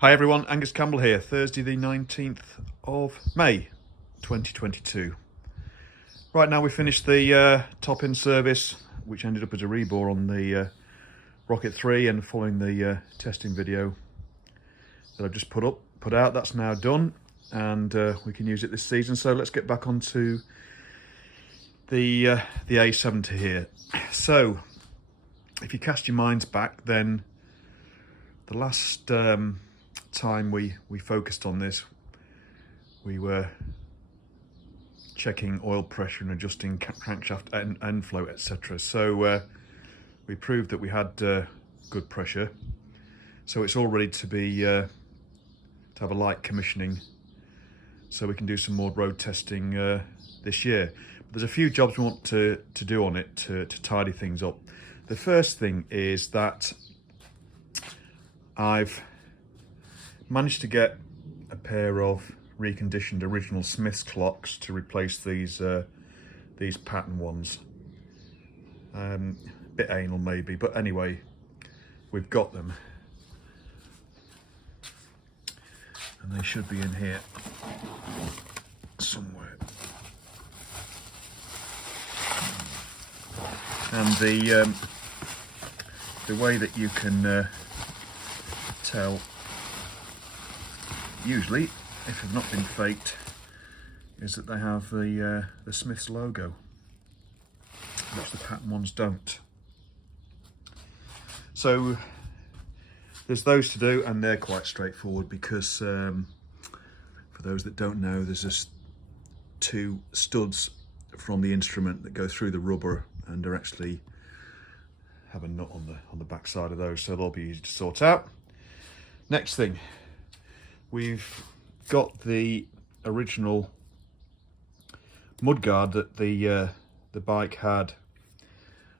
Hi everyone, Angus Campbell here, Thursday the 19th of May 2022. Right now we finished the top-in service, which ended up as a rebore on the Rocket 3, and following the testing video that I've just put out, that's now done, and we can use it this season. So let's get back onto the A70 here. So if you cast your minds back, then the last time we focused on this, we were checking oil pressure and adjusting crankshaft end flow, etc. So we proved that we had good pressure, so it's all ready to be to have a light commissioning, so we can do some more road testing this year. But there's a few jobs we want to do on it to tidy things up. The first thing is that I've managed to get a pair of reconditioned original Smith's clocks to replace these pattern ones. Bit anal maybe, but anyway, we've got them, and they should be in here somewhere. And the way that you can tell, usually, if they've not been faked, is that they have the Smith's logo, which the pattern ones don't. So there's those to do, and they're quite straightforward because for those that don't know, there's just two studs from the instrument that go through the rubber and are actually have a nut on the back side of those, so they'll be easy to sort out. Next thing, we've got the original mudguard that the bike had,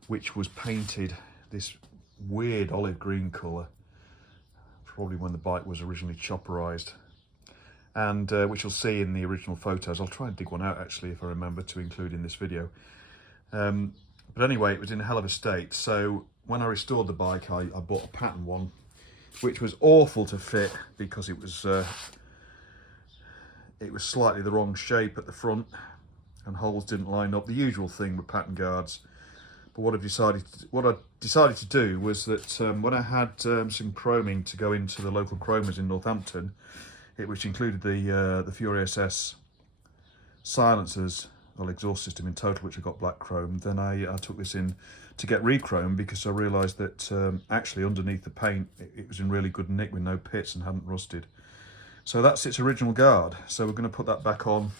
which was painted this weird olive green colour, probably when the bike was originally chopperized, and which you'll see in the original photos. I'll try and dig one out actually if I remember to include in this video. But anyway, it was in a hell of a state, so when I restored the bike, I bought a pattern one, which was awful to fit because it was slightly the wrong shape at the front, and holes didn't line up. The usual thing with pattern guards. But what I decided to do was that when I had some chroming to go into the local chromers in Northampton, which included the Fury SS silencers, well, exhaust system in total, which I got black chrome, then I took this in to get re-chromed, because I realised that actually underneath the paint it was in really good nick with no pits and hadn't rusted. So that's its original guard. So we're going to put that back on.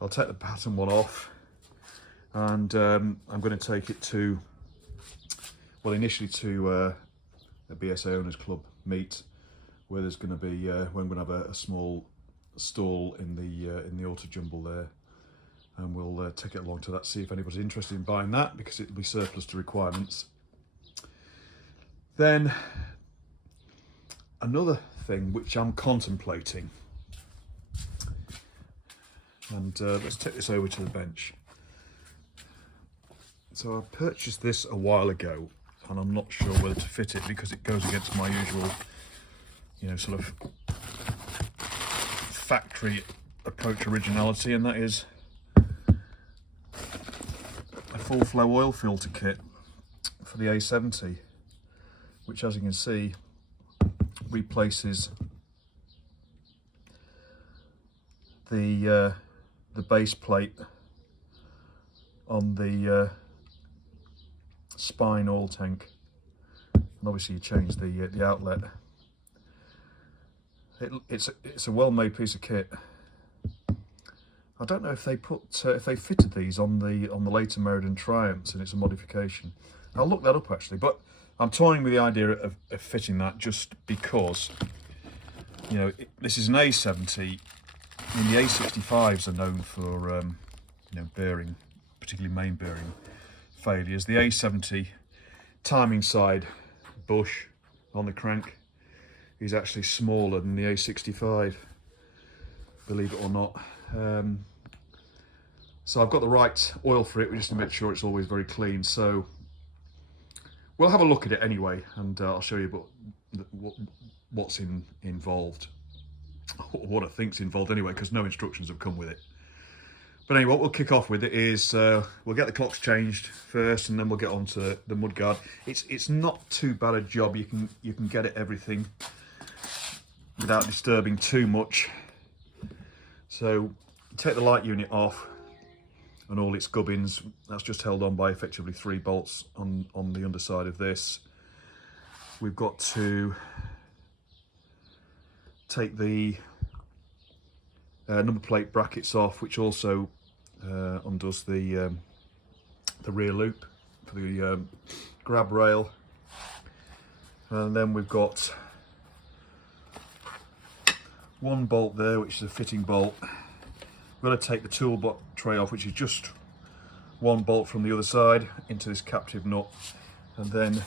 I'll take the pattern one off, and I'm going to take it to, well, initially to a BSA Owners Club meet, where there's going to be we're going to have a small stall in the Auto Jumble there, and we'll take it along to that, see if anybody's interested in buying that, because it'll be surplus to requirements. Then another thing which I'm contemplating, and let's take this over to the bench. So I purchased this a while ago, and I'm not sure whether to fit it because it goes against my usual, sort of factory approach originality, and that is a full flow oil filter kit for the A70, which, as you can see, replaces the base plate on the spine oil tank, and obviously you change the outlet. It's a well-made piece of kit. I don't know if they fitted these on the later Meriden Triumphs, and it's a modification. I'll look that up actually, but I'm toying with the idea of fitting that, just because, this is an A70. I mean, the A65s are known for bearing, particularly main bearing failures. The A70 timing side bush on the crank is actually smaller than the A65, believe it or not. So I've got the right oil for it, just to make sure it's always very clean. So we'll have a look at it anyway, and I'll show you. But what's involved, or what I think's involved anyway, because no instructions have come with it. But anyway, what we'll kick off with it is we'll get the clocks changed first, and then we'll get on to the mudguard. It's not too bad a job. You can get it everything without disturbing too much. So take the light unit off and all its gubbins. That's just held on by effectively 3 bolts on the underside of this. We've got to take the number plate brackets off, which also undoes the rear loop for the grab rail. And then we've got 1 bolt there, which is a fitting bolt. We've got to take the toolbox tray off, which is just 1 bolt from the other side into this captive nut, and then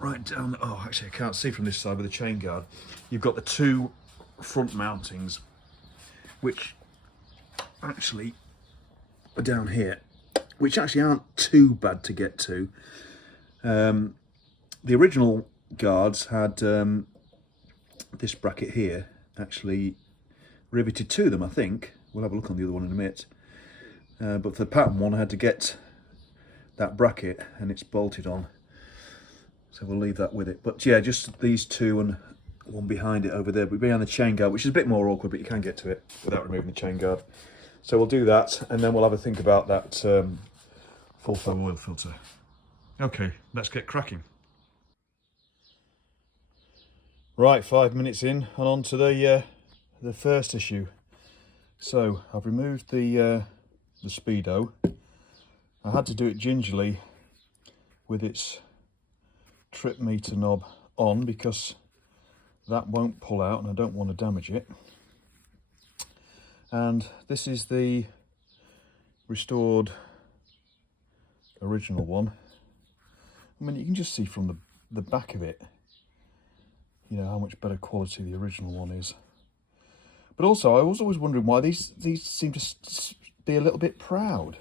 right down. Oh, actually, I can't see from this side with the chain guard. You've got the 2 front mountings, which actually are down here, which actually aren't too bad to get to. The original guards had this bracket here actually riveted to them, I think. We'll have a look on the other one in a minute. But for the pattern one, I had to get that bracket, and it's bolted on. So we'll leave that with it. But yeah, just these 2 and 1 behind it over there, but behind the chain guard, which is a bit more awkward, but you can get to it without removing the chain guard. So we'll do that, and then we'll have a think about that full flow oil filter. Okay, let's get cracking. Right, 5 minutes in, and on to the first issue. So I've removed the speedo. I had to do it gingerly with its trip meter knob on, because that won't pull out and I don't want to damage it. And this is the restored original one. I mean, you can just see from the back of it, you know, how much better quality the original one is. But also, I was always wondering why these seem to be a little bit proud.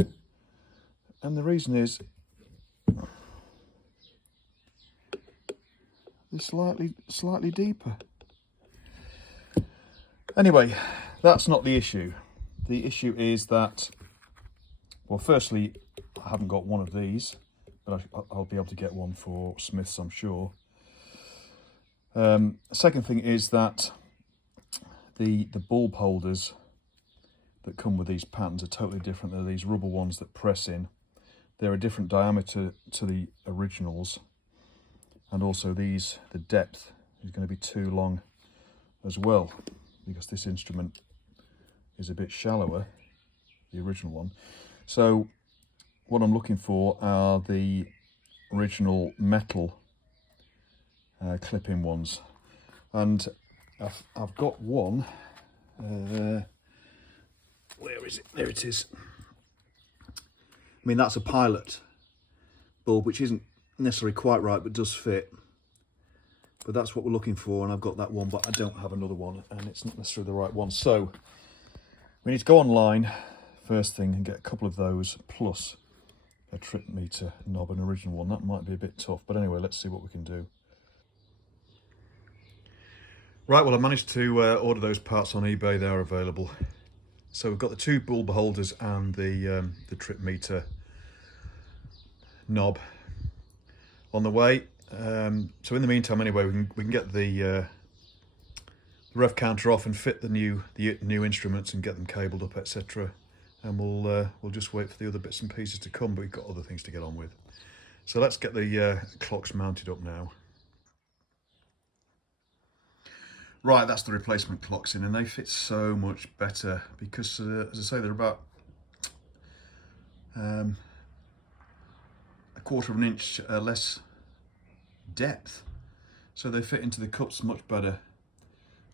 And the reason is they're slightly deeper. Anyway, that's not the issue. The issue is that, well, firstly, I haven't got one of these, but I'll be able to get one for Smiths, I'm sure. Second thing is that the bulb holders that come with these patterns are totally different. They're these rubber ones that press in. They're a different diameter to the originals, and also the depth is going to be too long as well, because this instrument is a bit shallower, the original one. So what I'm looking for are the original metal clip-in ones, and I've got one. Where is it? There it is. I mean, that's a pilot bulb, which isn't necessarily quite right, but does fit. But that's what we're looking for, and I've got that one, but I don't have another one, and it's not necessarily the right one. So we need to go online first thing and get a couple of those, plus a trip meter knob, an original one. That might be a bit tough, but anyway, let's see what we can do. Right, well, I managed to order those parts on eBay. They are available. So we've got the 2 bulb holders and the trip meter knob on the way. So in the meantime, anyway, we can get the rev counter off and fit the new instruments and get them cabled up, etc. And we'll just wait for the other bits and pieces to come. But we've got other things to get on with. So let's get the clocks mounted up now. Right, that's the replacement clocks in, and they fit so much better because, as I say, they're about a 1/4 of an inch less depth, so they fit into the cups much better.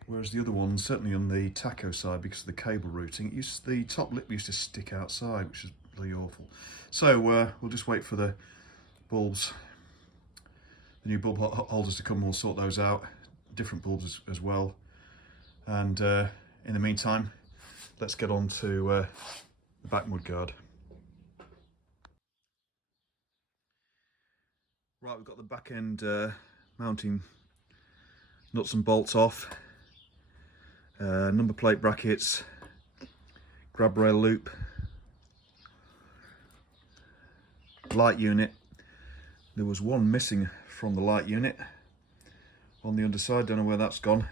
Whereas the other ones, certainly on the tacho side, because of the cable routing, the top lip used to stick outside, which is really awful. So we'll just wait for the bulbs, the new bulb holders to come, and we'll sort those out. Different bulbs as well, and in the meantime, let's get on to the back mudguard. Right, we've got the back end mounting nuts and bolts off, number plate brackets, grab rail loop, light unit. There was one missing from the light unit on the underside, don't know where that's gone.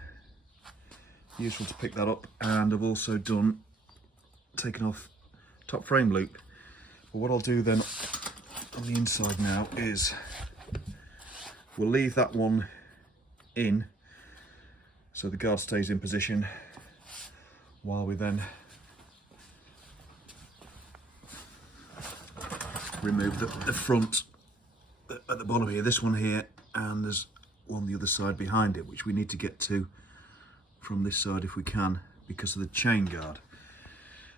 Useful to pick that up. And I've also taken off top frame loop. But what I'll do then on the inside now is we'll leave that one in so the guard stays in position while we then remove the front at the bottom here, this one here, and there's one the other side behind it, which we need to get to from this side if we can because of the chain guard.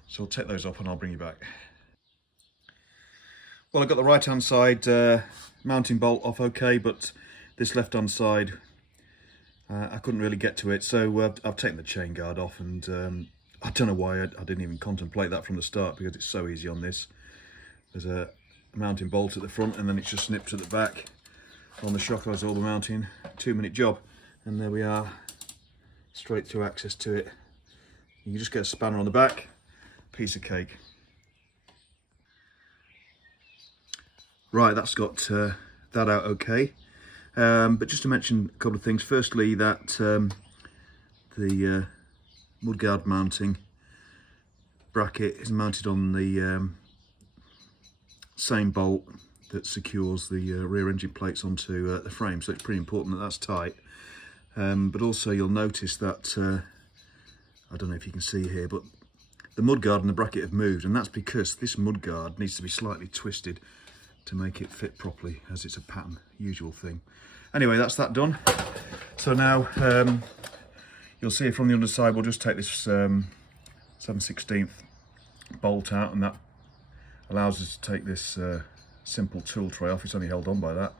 So I'll take those off and I'll bring you back. Well, I've got the right hand side mounting bolt off okay, but this left hand side I couldn't really get to it, so I've taken the chain guard off, and I don't know why I didn't even contemplate that from the start, because it's so easy on this. There's a mounting bolt at the front and then it's just nipped at the back. On the shock hose, all the mounting, 2-minute job, and there we are, straight through access to it. You just get a spanner on the back, piece of cake. Right, that's got that out okay. But just to mention a couple of things. Firstly, that the mudguard mounting bracket is mounted on the same bolt that secures the rear engine plates onto the frame, so it's pretty important that that's tight. But also you'll notice that, I don't know if you can see here, but the mudguard and the bracket have moved, and that's because this mudguard needs to be slightly twisted to make it fit properly, as it's a pattern, usual thing. Anyway, that's that done. So now you'll see from the underside, we'll just take this 7/16 bolt out, and that allows us to take this simple tool tray off. It's only held on by that.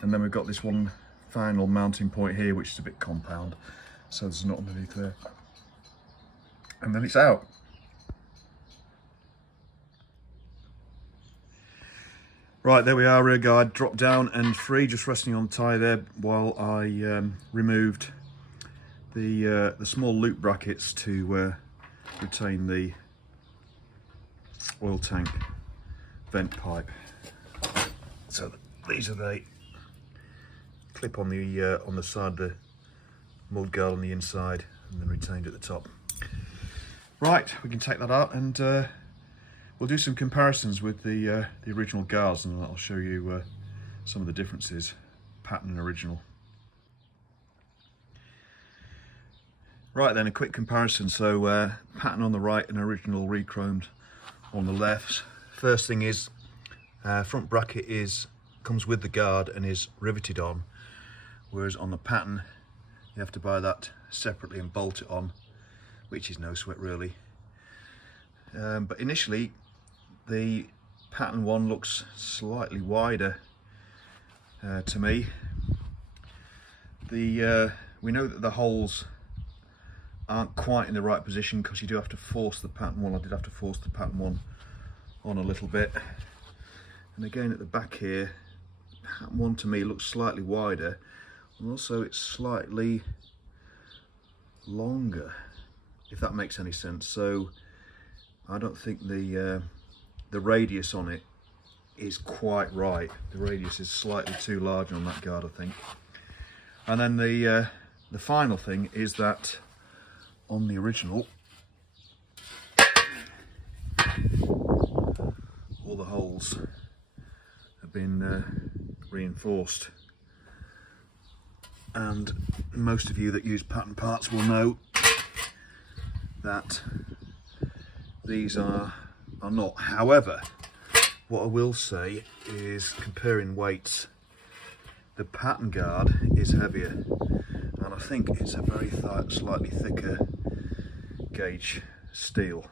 And then we've got this one final mounting point here, which is a bit compound, so there's a nut underneath there. And then it's out. Right, there we are, rear guard dropped down and free, just resting on the tie there while I removed the small loop brackets to retain the oil tank vent pipe. So these are the clip on the side of the mudguard on the inside, and then retained at the top. Right, we can take that out, and we'll do some comparisons with the original guards, and I'll show you some of the differences, pattern and original. Right then, a quick comparison. So pattern on the right and original re-chromed on the left. First thing is, front bracket comes with the guard and is riveted on, whereas on the pattern you have to buy that separately and bolt it on, which is no sweat really. But initially the pattern one looks slightly wider to me. We know that the holes aren't quite in the right position because you do have to force the pattern one. I did have to force the pattern one on a little bit. And again at the back here, pattern one to me looks slightly wider, and also it's slightly longer, if that makes any sense. So I don't think the radius on it is quite right. The radius is slightly too large on that guard, I think. And then the final thing is that on the original, all the holes have been reinforced, and most of you that use pattern parts will know that these are not. However, what I will say is, comparing weights, the pattern guard is heavier, and I think it's a very slightly thicker gauge steel,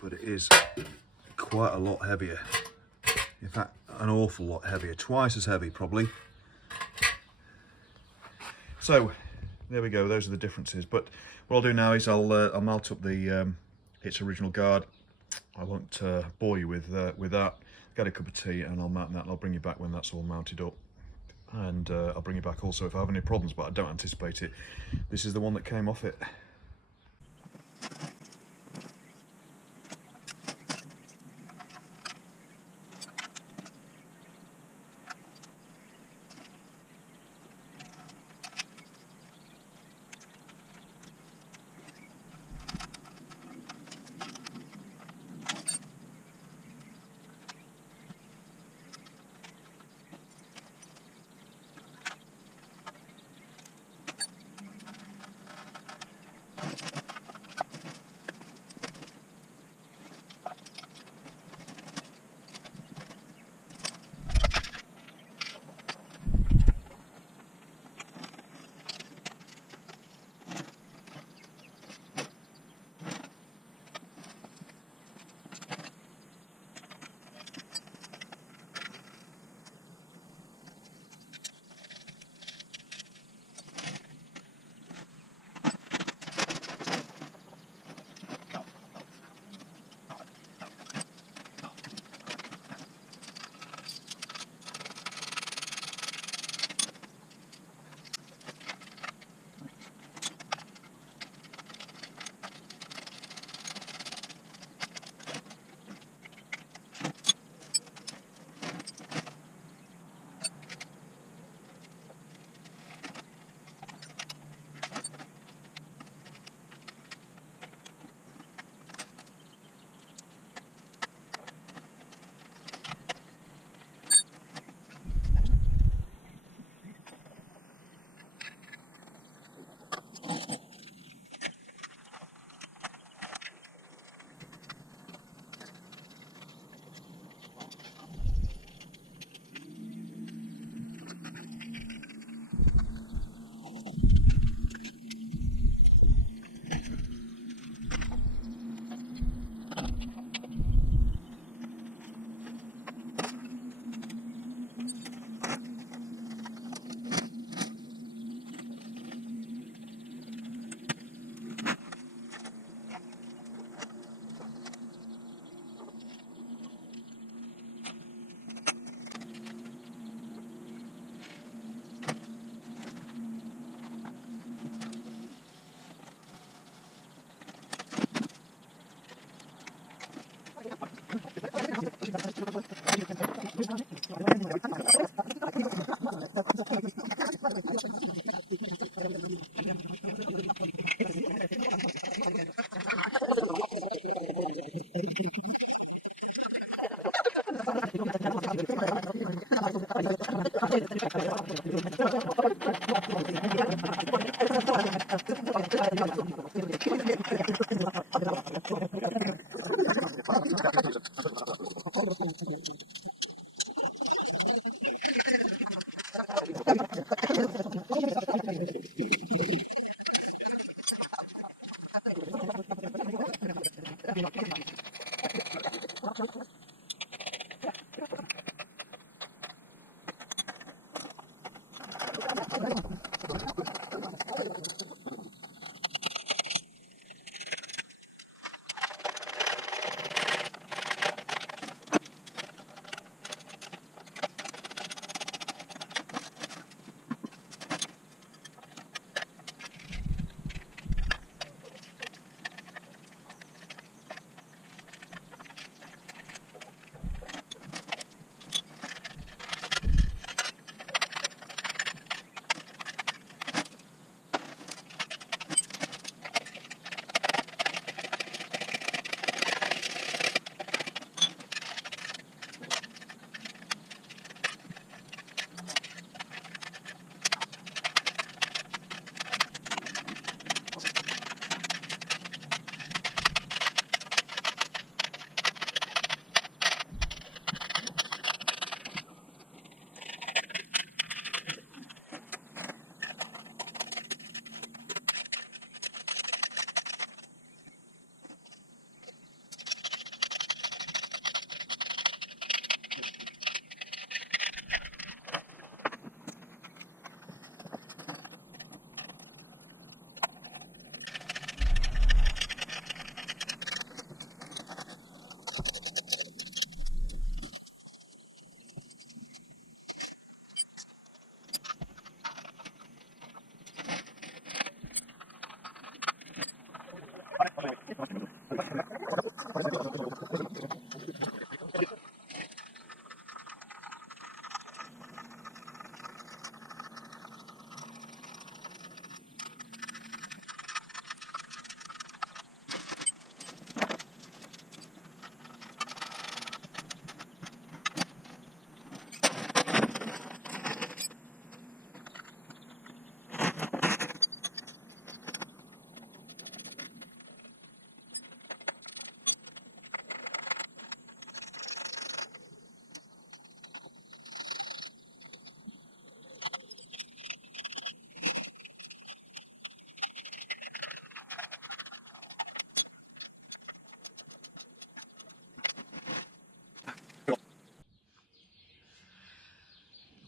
but it is quite a lot heavier. In fact, an awful lot heavier, twice as heavy probably. So there we go, those are the differences. But what I'll do now is I'll mount up its original guard. I won't bore you with that. Get a cup of tea and I'll mount that, and I'll bring you back when that's all mounted up. and I'll bring it back also if I have any problems, but I don't anticipate it. This is the one that came off it.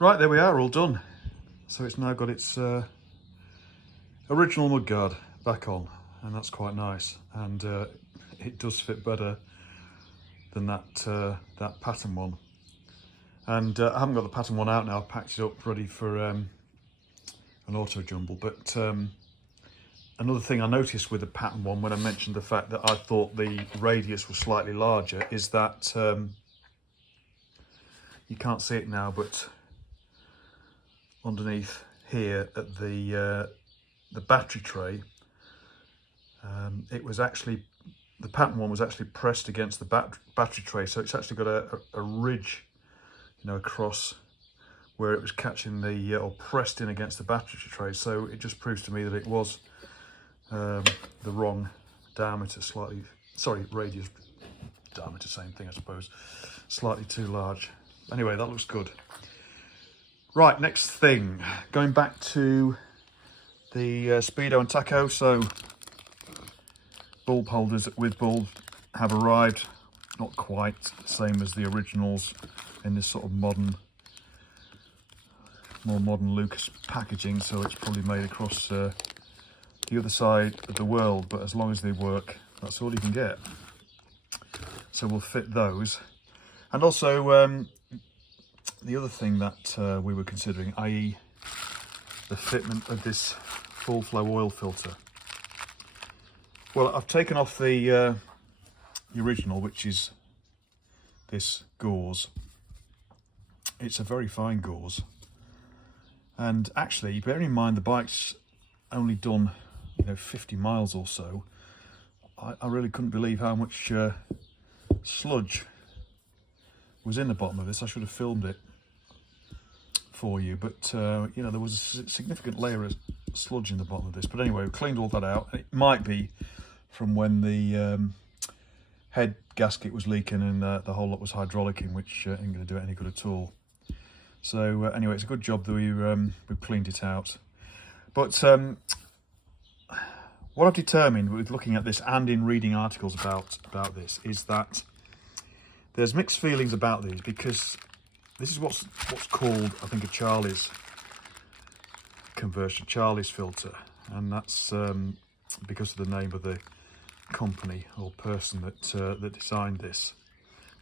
Right, there we are, all done. So it's now got its original mudguard back on, and that's quite nice. And it does fit better than that pattern one. And I haven't got the pattern one out now. I've packed it up ready for an auto jumble. But another thing I noticed with the pattern one, when I mentioned the fact that I thought the radius was slightly larger, is that you can't see it now, but underneath here at the battery tray, it was actually, the pattern one was actually pressed against the battery tray, so it's actually got a ridge, you know, across where it was catching the or pressed in against the battery tray. So it just proves to me that it was the wrong diameter, radius, diameter, same thing I suppose, slightly too large. Anyway, that looks good. Right, next thing, going back to the Speedo and Taco. So bulb holders with bulbs have arrived, not quite the same as the originals in this sort of modern, more modern Lucas packaging, so it's probably made across the other side of the world, but as long as they work, that's all you can get. So we'll fit those. And also the other thing that we were considering, i.e. the fitment of this full flow oil filter. Well, I've taken off the original, which is this gauze. It's a very fine gauze. And actually, bearing in mind the bike's only done, you know, 50 miles or so, I really couldn't believe how much sludge was in the bottom of this. I should have filmed it for you, but you know, there was a significant layer of sludge in the bottom of this. But anyway, we cleaned all that out. It might be from when the head gasket was leaking and the whole lot was hydraulic in, which ain't going to do it any good at all. So anyway, it's a good job that we've cleaned it out. But what I've determined with looking at this and in reading articles about this is that there's mixed feelings about these, because this is what's called, I think, a Charlie's conversion, Charlie's filter, and that's because of the name of the company or person that designed this.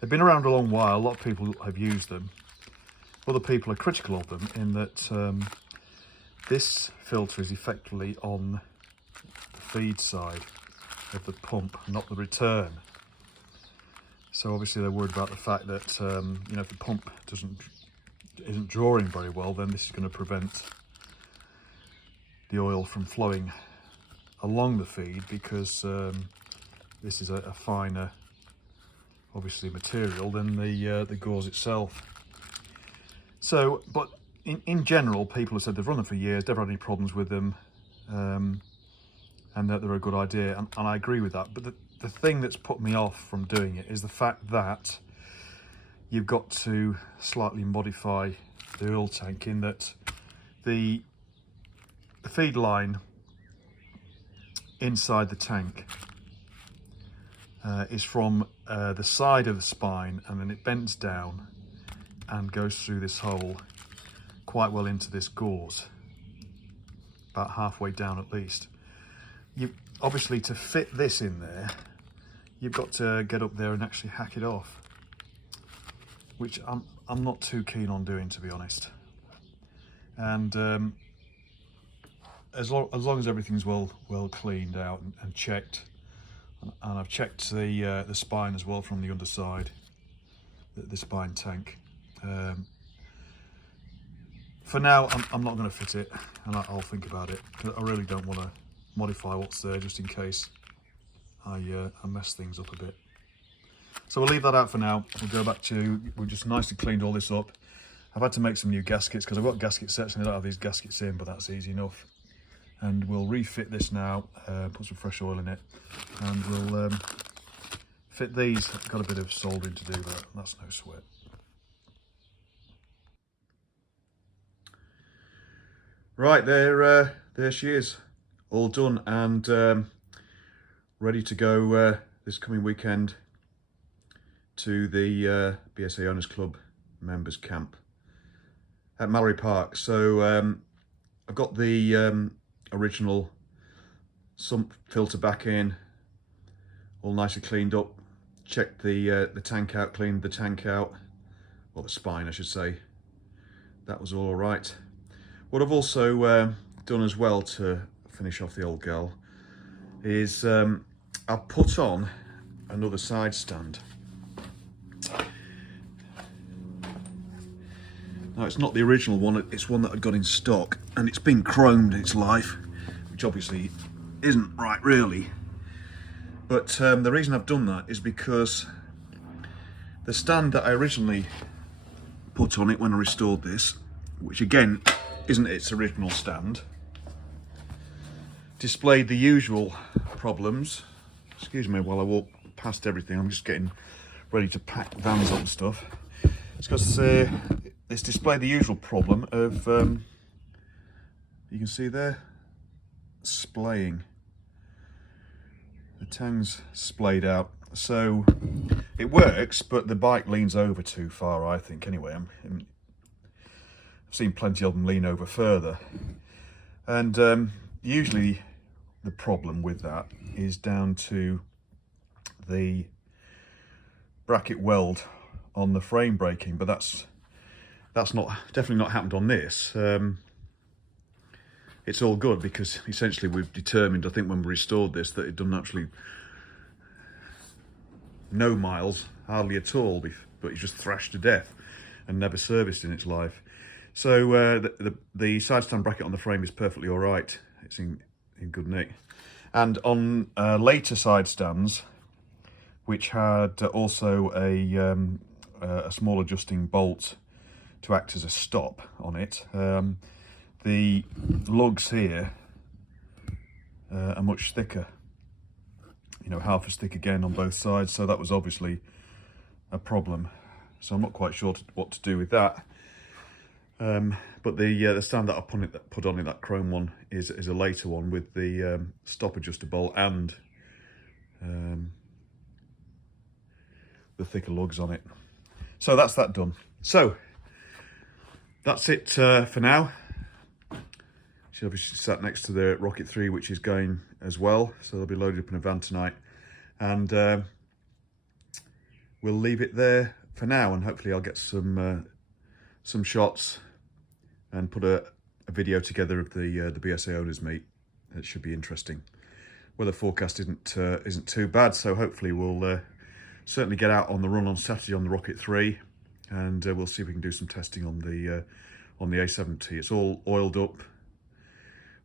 They've been around a long while. A lot of people have used them. Other people are critical of them in that this filter is effectively on the feed side of the pump, not the return. So obviously they're worried about the fact that you know, if the pump isn't drawing very well, then this is going to prevent the oil from flowing along the feed, because this is a finer, obviously, material than the gauze itself. So, but in general, people have said they've run them for years, never had any problems with them, and that they're a good idea, and I agree with that. But the thing that's put me off from doing it is the fact that you've got to slightly modify the oil tank, in that the feed line inside the tank is from the side of the spine, and then it bends down and goes through this hole quite well into this gauze, about halfway down at least. You obviously, to fit this in there, you've got to get up there and actually hack it off, which I'm not too keen on doing, to be honest. And as long as everything's well cleaned out and checked, and I've checked the spine as well from the underside, the spine tank. For now, I'm not going to fit it, and I'll think about it. I really don't want to modify what's there just in case I mess things up a bit. So we'll leave that out for now. We'll go back to, we've just nicely cleaned all this up. I've had to make some new gaskets because I've got gasket sets and I don't have these gaskets in, but that's easy enough. And we'll refit this now, put some fresh oil in it, and we'll fit these. I've got a bit of soldering to do, but that's no sweat. Right, there she is, all done and ready to go this coming weekend to the BSA Owners Club members camp at Mallory Park. So I've got the original sump filter back in, all nicely cleaned up. Checked the tank out, cleaned the tank out, or the spine I should say. That was all right. What I've also done as well to finish off the old girl is I've put on another side stand. Now it's not the original one, it's one that I'd got in stock, and it's been chromed in its life, which obviously isn't right really. But the reason I've done that is because the stand that I originally put on it when I restored this, which again isn't its original stand, displayed the usual problems. Excuse me while I walk past everything, I'm just getting ready to pack vans up and stuff. It's got it's displayed the usual problem of, you can see there, splaying. The tang's splayed out, so it works, but the bike leans over too far, I think, anyway. I've seen plenty of them lean over further. And usually the problem with that is down to the bracket weld on the frame breaking, but that's definitely not happened on this. It's all good because essentially we've determined, I think when we restored this, that it done actually no miles, hardly at all, but it's just thrashed to death and never serviced in its life. So the side stand bracket on the frame is perfectly all right. It's in good nick. And on later side stands, which had also a small adjusting bolt to act as a stop on it, the lugs here are much thicker, you know, half as thick again on both sides, so that was obviously a problem. So I'm not quite sure what to do with that. But the stand that I put on it, that chrome one, is a later one with the stop adjuster bolt and the thicker lugs on it. So that's that done. So that's it for now. She obviously sat next to the Rocket 3, which is going as well, so they'll be loaded up in a van tonight, and we'll leave it there for now, and hopefully I'll get some shots and put a video together of the BSA owners meet. It should be interesting. Weather forecast isn't too bad, so hopefully we'll certainly get out on the run on Saturday on the Rocket 3, and we'll see if we can do some testing on the A70. It's all oiled up,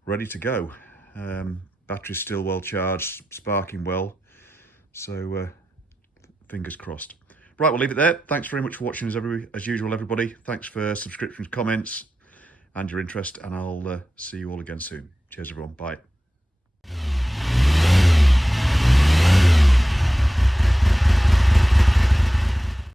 ready to go. Battery's still well charged, sparking well, so fingers crossed. Right, we'll leave it there. Thanks very much for watching as usual, everybody. Thanks for subscriptions, comments, and your interest, and I'll see you all again soon. Cheers, everyone. Bye.